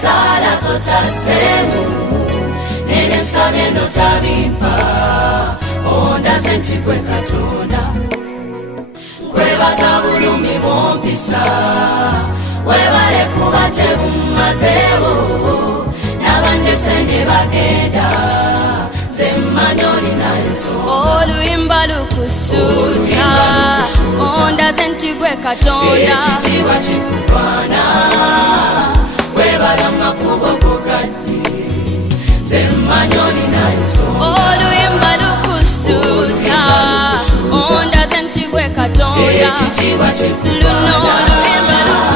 sala zotazzemu n'ebensabye notabimpa ondaze nti gwe Katonda nkwebaza bulumi mumpisa webale kuba tebumazeewo n'abandese ne bagenda nze mmanyi olina ensonga oluyimba lukusuuta ondaze nti gwe Katonda ekitiibwa kikugwana webala makubo gogadde nze mmanyi olina ensonga oluyimba lukusuuta ondaze nti gwe Katonda ekitiibwa luno oluyimba lukusuuta